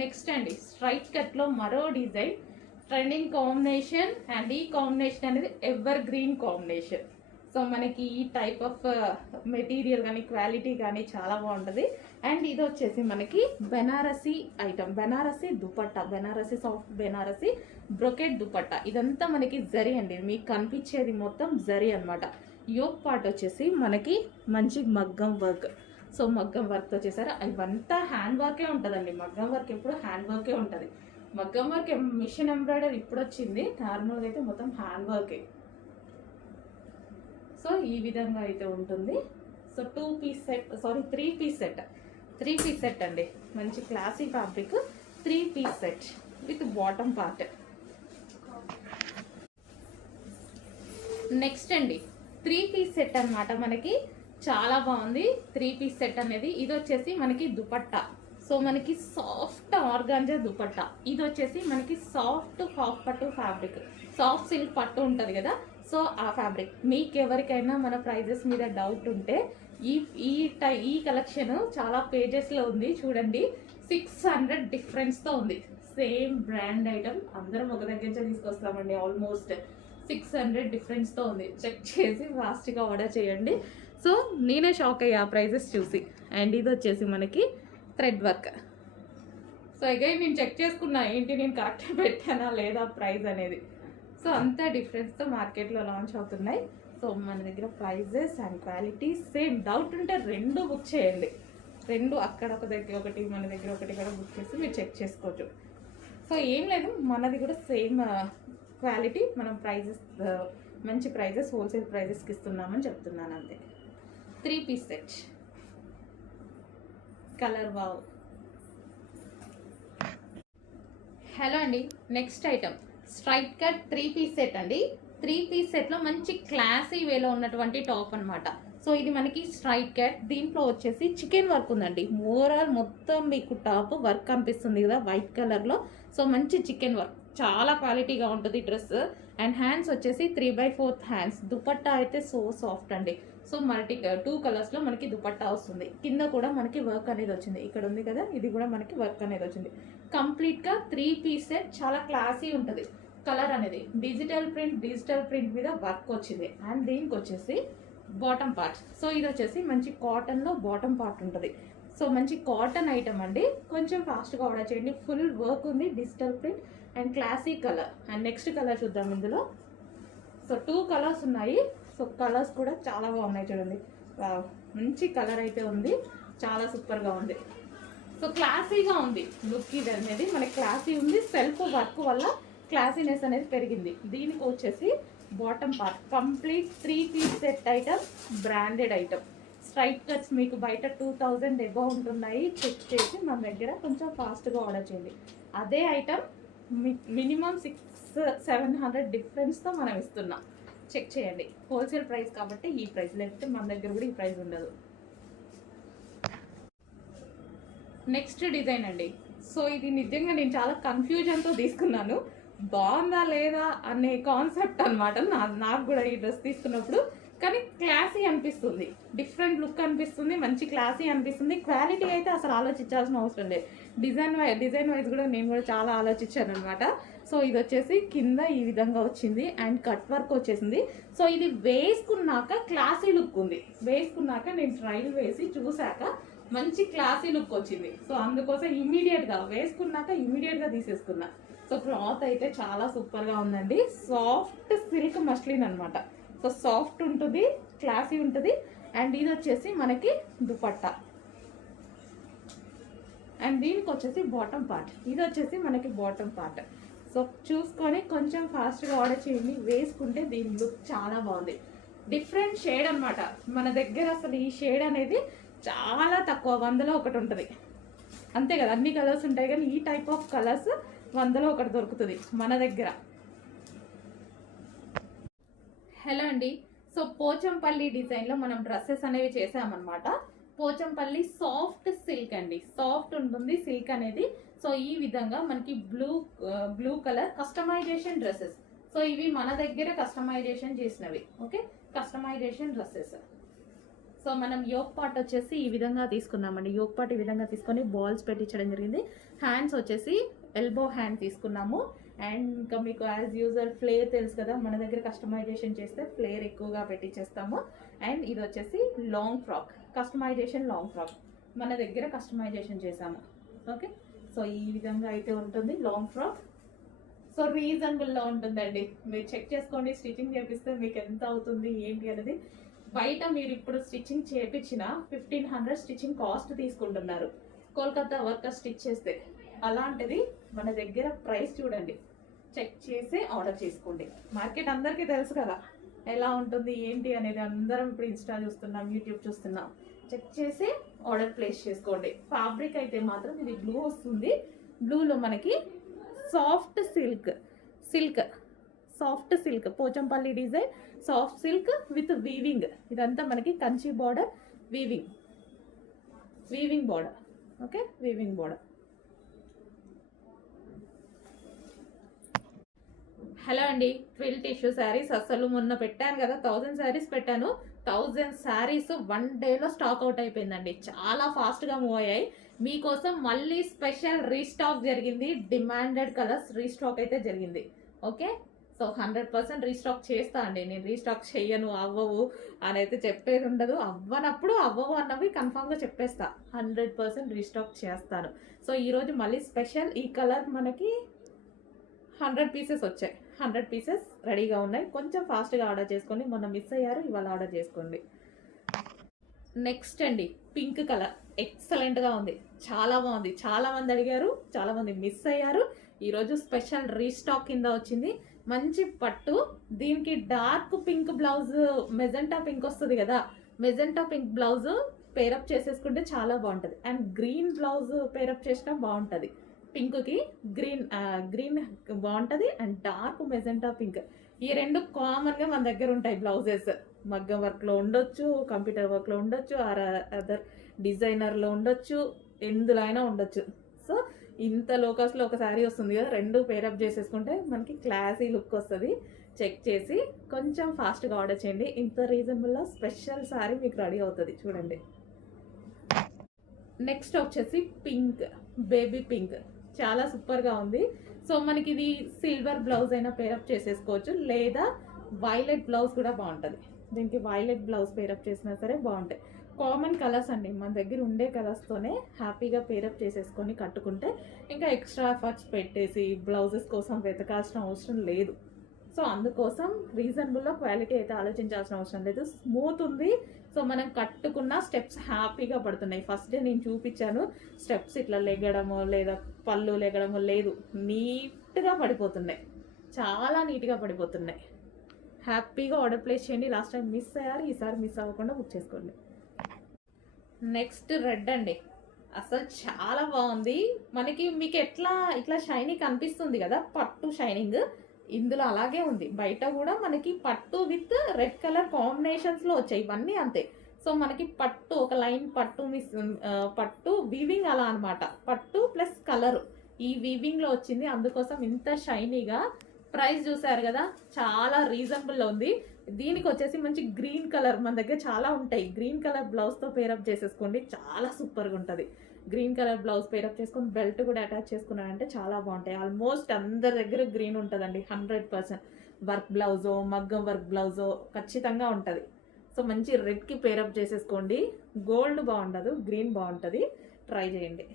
Next అండి straight కట్లో మరో డిజైన్ ట్రెండింగ్ కాంబినేషన్. అండ్ ఈ కాంబినేషన్ అనేది ఎవర్ గ్రీన్ కాంబినేషన్. సో మనకి ఈ టైప్ ఆఫ్ మెటీరియల్ కానీ క్వాలిటీ కానీ చాలా బాగుంటుంది. అండ్ ఇది వచ్చేసి మనకి Banarasi item, Banarasi dupatta, Banarasi soft Banarasi brocade dupatta. ఇదంతా మనకి జరీ అండి, మీకు కనిపించేది మొత్తం జరీ అనమాట. యోక్ పార్ట్ వచ్చేసి మనకి మంచి మగ్గం వర్క్. సో మగ్గం వర్క్తో చేశారు. ఇవంతా హ్యాండ్ వర్కే ఉంటుందండి. మగ్గం వర్క్ ఎప్పుడు హ్యాండ్ వర్కే ఉంటుంది. మగ్గం వర్క్ మిషన్ ఎంబ్రాయిడరీ ఇప్పుడు వచ్చింది, నార్మల్గా అయితే మొత్తం హ్యాండ్ వర్కే. సో ఈ విధంగా అయితే ఉంటుంది. So 2 piece set, sorry 3 piece set, 3 piece set అండి. మంచి classy fabric 3 piece set with bottom part. Next అండి 3 పీస్ సెట్ అనమాట. మనకి చాలా బాగుంది 3 పీస్ సెట్ అనేది. ఇది వచ్చేసి మనకి దుపట్టా. సో మనకి సాఫ్ట్ ఆర్గాంజా దుపట్టా. ఇది వచ్చేసి మనకి సాఫ్ట్ హాఫ్ పట్టు ఫ్యాబ్రిక్, సాఫ్ట్ సిల్క్ పట్టు ఉంటుంది కదా, సో ఆ ఫ్యాబ్రిక్. మీకు ఎవరికైనా మన ప్రైజెస్ మీద డౌట్ ఉంటే ఈ కలెక్షన్ చాలా పేజెస్లో ఉంది చూడండి. 600 డిఫరెన్స్తో ఉంది. సేమ్ బ్రాండ్ ఐటమ్ అందరం ఒక దగ్గర నుంచి తీసుకొస్తామండి. ఆల్మోస్ట్ 600 డిఫరెన్స్తో ఉంది. చెక్ చేసి ఫాస్ట్గా ఆర్డర్ చేయండి. సో నేనే షాక్ అయ్యా ఆ ప్రైజెస్ చూసి. అండ్ ఇది వచ్చేసి మనకి థ్రెడ్ వర్క్. సో అగైన్ నేను చెక్ చేసుకున్నా ఏంటి నేను కరెక్ట్గా పెట్టానా లేదా ప్రైస్ అనేది. సో అంత డిఫరెన్స్తో మార్కెట్లో లాంచ్ అవుతున్నాయి. సో మన దగ్గర prices and quality same. Doubt ఉంటే 2 బుక్ చేయండి. 2 అక్కడ ఒక దగ్గర ఒకటి, మన దగ్గర ఒకటి కూడా బుక్ చేసి మీరు చెక్ చేసుకోవచ్చు. సో ఏం లేదు, మనది కూడా సేమ్ క్వాలిటీ. మనం ప్రైజెస్ మంచి ప్రైజెస్ హోల్సేల్ ప్రైజెస్కి ఇస్తున్నామని చెప్తున్నాను అంతే. 3 piece set colour wow. Hello అండి, next item straight cut 3 piece set అండి. 3 పీస్ సెట్లో మంచి క్లాసీ వేలో ఉన్నటువంటి టాప్ అనమాట. సో ఇది మనకి స్ట్రైట్ కట్. దీంట్లో వచ్చేసి చికెన్ వర్క్ ఉందండి. ఓవరాల్ మొత్తం మీకు టాప్ వర్క్ కనిపిస్తుంది కదా వైట్ కలర్లో. సో మంచి చికెన్ వర్క్, చాలా క్వాలిటీగా ఉంటుంది డ్రెస్. అండ్ హ్యాండ్స్ వచ్చేసి 3/4 హ్యాండ్స్. దుపట్టా అయితే సో సాఫ్ట్ అండి. సో 2 కలర్స్లో మనకి దుపట్టా వస్తుంది. కింద కూడా మనకి వర్క్ అనేది వచ్చింది. ఇక్కడ ఉంది కదా, ఇది కూడా మనకి వర్క్ అనేది వచ్చింది. కంప్లీట్గా 3 పీస్ సెట్, చాలా క్లాసీ ఉంటుంది. కలర్ అనేది డిజిటల్ ప్రింట్ మీద వర్క్ వచ్చింది. అండ్ దీనికి వచ్చేసి బాటమ్ పార్ట్. సో ఇది వచ్చేసి మంచి కాటన్లో బాటమ్ పార్ట్ ఉంటుంది. సో మంచి కాటన్ ఐటమ్ అండి. కొంచెం ఫాస్ట్గా ఆర్డర్ చేయండి. ఫుల్ వర్క్ ఉంది, digital print and classy colour. And next colour చూద్దాం ఇందులో. సో 2 కలర్స్ ఉన్నాయి. సో కలర్స్ కూడా చాలా బాగున్నాయి చూడండి. మంచి కలర్ అయితే ఉంది, చాలా సూపర్గా ఉంది. సో క్లాసీగా ఉంది లుక్. ఇది అనేది మనకి క్లాసీ ఉంది. సెల్ఫ్ వర్క్ వల్ల క్లాసీనెస్ అనేది పెరిగింది. దీనికి వచ్చేసి bottom part complete 3 piece set item, branded item. Straight cuts మీకు బయట 2000 అబౌవ్ ఉంటున్నాయి. చెక్ చేసి మన దగ్గర కొంచెం ఫాస్ట్గా ఆర్డర్ చేయండి. అదే ఐటమ్ మినిమం 600-700 డిఫరెన్స్తో మనం ఇస్తున్నాం. చెక్ చేయండి. హోల్సేల్ ప్రైస్ కాబట్టి ఈ ప్రైస్, లేకపోతే మన దగ్గర కూడా ఈ ప్రైస్ ఉండదు. నెక్స్ట్ డిజైన్ అండి. సో ఇది నిజంగా నేను చాలా కన్ఫ్యూజన్తో తీసుకున్నాను. బాగుందా లేదా అనే కాన్సెప్ట్ అనమాట నాకు కూడా ఈ డ్రెస్ తీసుకున్నప్పుడు. కానీ క్లాసీ అనిపిస్తుంది, డిఫరెంట్ లుక్ అనిపిస్తుంది, మంచి క్లాసీ అనిపిస్తుంది. క్వాలిటీ అయితే అసలు ఆలోచించాల్సిన అవసరం లేదు. డిజైన్ వైజ్ కూడా నేను కూడా చాలా ఆలోచించాను అనమాట. సో ఇది వచ్చేసి కింద ఈ విధంగా వచ్చింది అండ్ కట్ వర్క్ వచ్చేసింది. సో ఇది వేసుకున్నాక క్లాసీ లుక్ ఉంది. వేసుకున్నాక నేను ట్రైల్ వేసి చూశాక మంచి క్లాసీ లుక్ వచ్చింది. సో అందుకోసం ఇమీడియట్గా వేసుకున్నాక ఇమీడియట్గా తీసేసుకున్నా. సో క్లాత్ అయితే చాలా సూపర్గా ఉందండి. సాఫ్ట్ సిల్క్ మస్లిన్ అనమాట. సో సాఫ్ట్ ఉంటుంది, క్లాసీ ఉంటుంది. అండ్ ఇది వచ్చేసి మనకి దుపట్టా. అండ్ దీనికి వచ్చేసి బాటమ్ పార్ట్. ఇది వచ్చేసి మనకి బాటమ్ పార్ట్. సో చూసుకొని కొంచెం ఫాస్ట్గా ఆర్డర్ చేయండి. వేసుకుంటే దీని లుక్ చాలా బాగుంది. డిఫరెంట్ షేడ్ అనమాట. మన దగ్గర అసలు ఈ షేడ్ అనేది చాలా తక్కువ, 100లో ఒకటి ఉంటుంది అంతే కదా. అన్ని కలర్స్ ఉంటాయి కానీ ఈ టైప్ ఆఫ్ కలర్స్ 100లో ఒకటి దొరుకుతుంది మన దగ్గర. హలో అండి. సో పోచంపల్లి డిజైన్లో మనం డ్రెస్సెస్ అనేవి చేసామన్నమాట. పోచంపల్లి సాఫ్ట్ సిల్క్ అండి, సాఫ్ట్ ఉంటుంది సిల్క్ అనేది. సో ఈ విధంగా మనకి blue colour customization dresses. So ఇవి మన దగ్గర కస్టమైజేషన్ చేసినవి. Okay, customization dresses. సో మనం యోక్ పార్ట్ వచ్చేసి ఈ విధంగా తీసుకున్నామండి. యోక్ పార్ట్ ఈ విధంగా తీసుకొని బాల్స్ పెట్టించడం జరిగింది. హ్యాండ్స్ వచ్చేసి ఎల్బో హ్యాండ్ తీసుకున్నాము. అండ్ ఇంకా మీకు యాజ్ యూజువల్ ఫ్లేర్ తెలుసు కదా, మన దగ్గర కస్టమైజేషన్ చేస్తే ఫ్లేర్ ఎక్కువగా పెట్టించేస్తాము. అండ్ ఇది వచ్చేసి long frock, customization long frock మన దగ్గర కస్టమైజేషన్ చేసాము. ఓకే, సో ఈ విధంగా అయితే ఉంటుంది లాంగ్ ఫ్రాక్. సో రీజనబుల్లో ఉంటుందండి, మీరు చెక్ చేసుకోండి. స్టిచ్చింగ్ చేపిస్తే మీకు ఎంత అవుతుంది ఏంటి అనేది. బయట మీరు ఇప్పుడు స్టిచ్చింగ్ చేయించిన 1500 స్టిచ్చింగ్ కాస్ట్ తీసుకుంటున్నారు కోల్కతా వర్కర్ స్టిచ్ చేస్తే. అలాంటిది మన దగ్గర ప్రైస్ చూడండి, చెక్ చేసి ఆర్డర్ చేసుకోండి. మార్కెట్ అందరికీ తెలుసు కదా ఎలా ఉంటుంది ఏంటి అనేది. అందరం ఇప్పుడు ఇన్స్టా చూస్తున్నాం, యూట్యూబ్ చూస్తున్నాం. చెక్ చేసి ఆర్డర్ ప్లేస్ చేసుకోండి. ఫ్యాబ్రిక్ అయితే మాత్రం ఇది బ్లూ వస్తుంది. బ్లూలో మనకి soft silk Pochampally design, soft silk with weaving. ఇదంతా మనకి Kanchi border, weaving border. Okay, weaving border. Hello అండి, ట్విల్ టిష్యూ శారీస్ అసలు మొన్న పెట్టాను కదా, 1000 శారీస్ పెట్టాను. 1000 శారీస్ 1 డేలో స్టాక్ అవుట్ అయిపోయిందండి. చాలా ఫాస్ట్గా మూవ్ అయ్యాయి. మీకోసం మళ్ళీ స్పెషల్ రీస్టాక్ జరిగింది. డిమాండెడ్ కలర్స్ రీస్టాక్ అయితే జరిగింది. ఓకే, సో 100% రీస్టాక్ చేస్తా అండి. నేను రీస్టాక్ చెయ్యను, అవ్వవు అని అయితే చెప్పేది ఉండదు. అవ్వనప్పుడు అవ్వవు అన్నవి కన్ఫామ్గా చెప్పేస్తా. 100% రీస్టాక్ చేస్తాను. సో ఈరోజు మళ్ళీ స్పెషల్ ఈ కలర్ మనకి 100 పీసెస్ వచ్చాయి. 100 పీసెస్ రెడీగా ఉన్నాయి. కొంచెం ఫాస్ట్గా ఆర్డర్ చేసుకోండి. మొన్న మిస్ అయ్యారు, ఇవాళ ఆర్డర్ చేసుకోండి. నెక్స్ట్ అండి, పింక్ కలర్ ఎక్సలెంట్గా ఉంది, చాలా బాగుంది. చాలా మంది అడిగారు, చాలా మంది మిస్ అయ్యారు. ఈరోజు స్పెషల్ రీస్టాక్ కింద వచ్చింది. మంచి పట్టు, దీనికి dark pink blouse, magenta pink వస్తుంది కదా, మెజెంటా పింక్ బ్లౌజ్ పేరప్ చేసేసుకుంటే చాలా బాగుంటుంది. అండ్ గ్రీన్ బ్లౌజ్ పేరప్ చేసినా బాగుంటుంది. పింక్కి గ్రీన్ బాగుంటుంది. అండ్ డార్క్ మెజెంటా పింక్, ఈ రెండు కామన్గా మన దగ్గర ఉంటాయి బ్లౌజెస్. మగ్గం వర్క్లో ఉండొచ్చు, కంప్యూటర్ వర్క్లో ఉండొచ్చు, అదర్ డిజైనర్లో ఉండొచ్చు, ఎందులో అయినా ఉండొచ్చు. సో ఇంత లో కాస్ట్లో ఒక శారీ వస్తుంది కదా, రెండు పేరప్ చేసేసుకుంటే మనకి క్లాసీ లుక్ వస్తుంది. చెక్ చేసి కొంచెం ఫాస్ట్గా ఆర్డర్ చేయండి. ఇంత రీజనబుల్లో స్పెషల్ శారీ మీకు రెడీ అవుతుంది. చూడండి. నెక్స్ట్ వచ్చేసి పింక్, బేబీ పింక్, చాలా సూపర్గా ఉంది. సో మనకి ఇది సిల్వర్ బ్లౌజ్ అయినా పేరప్ చేసేసుకోవచ్చు, లేదా వైలెట్ బ్లౌజ్ కూడా బాగుంటుంది. దీనికి వైలెట్ బ్లౌజ్ పేరప్ చేసినా సరే బాగుంటాయి. కామన్ కలర్స్ అండి, మన దగ్గర ఉండే కలర్స్తోనే హ్యాపీగా పేరప్ చేసేసుకొని కట్టుకుంటే ఇంకా ఎక్స్ట్రా ఎఫర్ట్స్ పెట్టేసి బ్లౌజెస్ కోసం వెతకాల్సిన అవసరం లేదు. సో అందుకోసం రీజనబుల్లో క్వాలిటీ అయితే ఆలోచించాల్సిన అవసరం లేదు. స్మూత్ ఉంది. సో మనం కట్టుకున్న స్టెప్స్ హ్యాపీగా పడుతున్నాయి. ఫస్ట్ డే నేను చూపించాను, స్టెప్స్ ఇట్లా లెగడము లేదా పళ్ళు లెగడము లేదు, నీట్గా పడిపోతున్నాయి, చాలా నీట్గా పడిపోతున్నాయి. హ్యాపీగా ఆర్డర్ ప్లేస్ చేయండి. లాస్ట్ టైం మిస్ అయ్యారు, ఈసారి మిస్ అవ్వకుండా బుక్ చేసుకోండి. నెక్స్ట్ రెడ్ అండి, అసలు చాలా బాగుంది. మనకి మీకు ఇట్లా షైనింగ్ కనిపిస్తుంది కదా, పట్టు షైనింగ్ ఇందులో అలాగే ఉంది. బయట కూడా మనకి పట్టు విత్ రెడ్ కలర్ కాంబినేషన్స్లో వచ్చాయి. ఇవన్నీ అంతే. సో మనకి పట్టు ఒక లైన్ పట్టు వీవింగ్ అలా అనమాట. పట్టు ప్లస్ కలర్ ఈ వీవింగ్లో వచ్చింది. అందుకోసం ఇంత షైనీగా. ప్రైస్ చూసారు కదా, చాలా రీజనబుల్లో ఉంది. దీనికి వచ్చేసి మంచి గ్రీన్ కలర్, మన దగ్గర చాలా ఉంటాయి. గ్రీన్ కలర్ బ్లౌజ్తో పేరప్ చేసేసుకోండి, చాలా సూపర్గా ఉంటుంది. గ్రీన్ కలర్ బ్లౌజ్ పేరప్ చేసుకొని బెల్ట్ కూడా అటాచ్ చేసుకున్నారంటే చాలా బాగుంటాయి. ఆల్మోస్ట్ అందరి దగ్గర గ్రీన్ ఉంటుందండి. 100% వర్క్ బ్లౌజో మగ్గం వర్క్ బ్లౌజో ఖచ్చితంగా ఉంటుంది. సో మంచి రెడ్కి పేరప్ చేసేసుకోండి. గోల్డ్ బాగుండదు, గ్రీన్ బాగుంటుంది. ట్రై చేయండి.